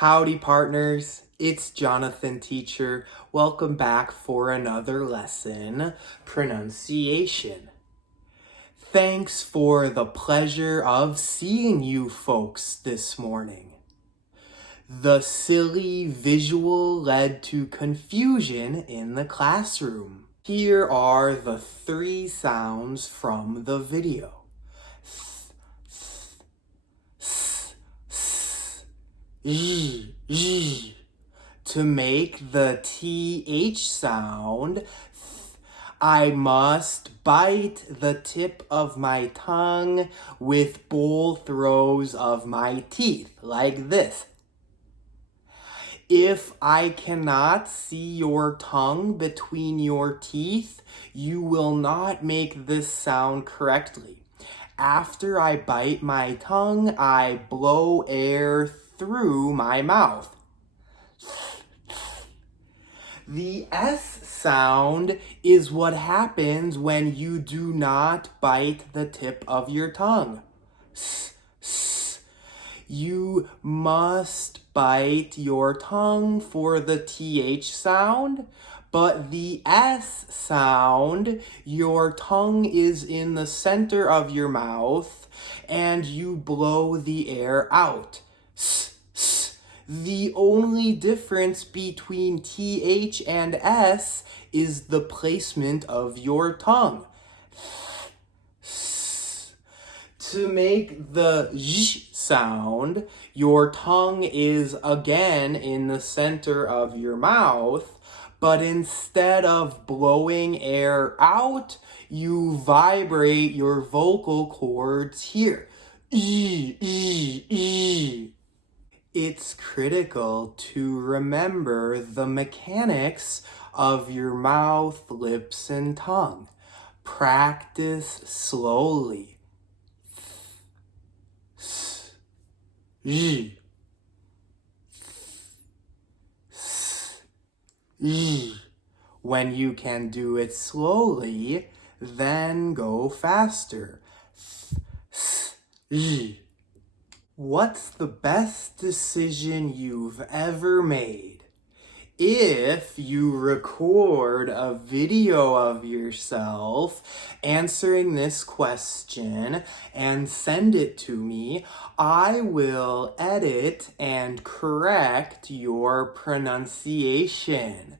Howdy partners, it's Jonathan Teacher. Welcome back for another lesson, pronunciation. Thanks for the pleasure of seeing you folks this morning. The silly visual led to confusion in the classroom. Here are the 3 sounds from the video. Z, z. To make the TH sound, I must bite the tip of my tongue with both rows of my teeth, like this. If I cannot see your tongue between your teeth, you will not make this sound correctly. After I bite my tongue, I blow air through my mouth. The S sound is what happens when you do not bite the tip of your tongue. S, s. You must bite your tongue for the TH sound, but the S sound, your tongue is in the center of your mouth and you blow the air out. S, s. The only difference between TH and S is the placement of your tongue. To make the Z sound, your tongue is again in the center of your mouth, but instead of blowing air out, you vibrate your vocal cords here. Z, z, z. It's critical to remember the mechanics of your mouth, lips, and tongue. Practice slowly. Z, z. When you can do it slowly, then go faster. Z. What's the best decision you've ever made? If you record a video of yourself answering this question and send it to me, I will edit and correct your pronunciation.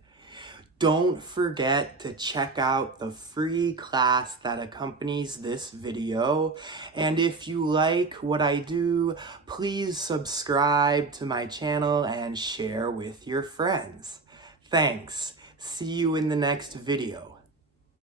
Don't forget to check out the free class that accompanies this video. And if you like what I do, please subscribe to my channel and share with your friends. Thanks. See you in the next video.